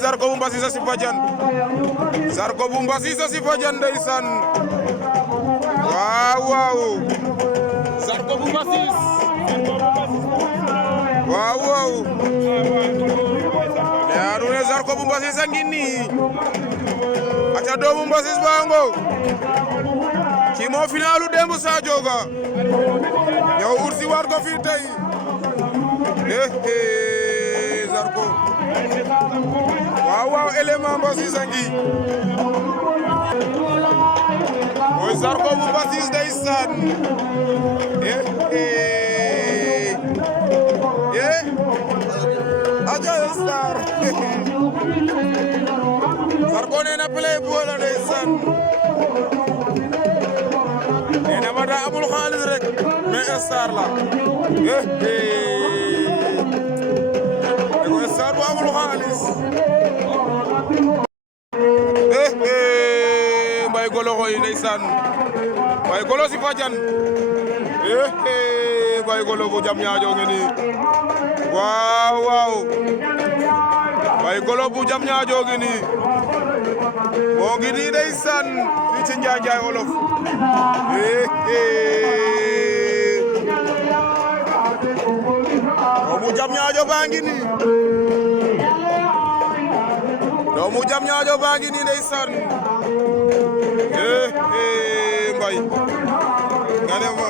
Zarko bu Mbassis si Fadiane Zarko bu Mbassis si Fadiane ndeysaan waaw Zarko bu Mbassis waaw yaa nu ne Zarko bu Mbassis a ngi nii aca doomu Mbassis bango ki moo finalu demb Sadio Ga ñëw ursi waat ko fii tey Zarko waaw élément Mbassis a ngi mooy Zarko bu Mbassis ndeysaan aja star Zarko nee na play bola ndeysaan nee na ma daa amul xaalis rek mais star la ko star bu amul xaalis Mbaye Golo koy ndeysaan Mbaye Golo si Fadiane Mbaye Golo bu jam ñaajo ngi nii waaw Mbaye Golo bu jam ñaajo ngi nii moo ngi nii ndeysaan fii ci Njaay Olof doomu jam ñaajo baa ngi nii doomu jam ñaajo baa ngi nii ndeysaan Mbaye nga ne ma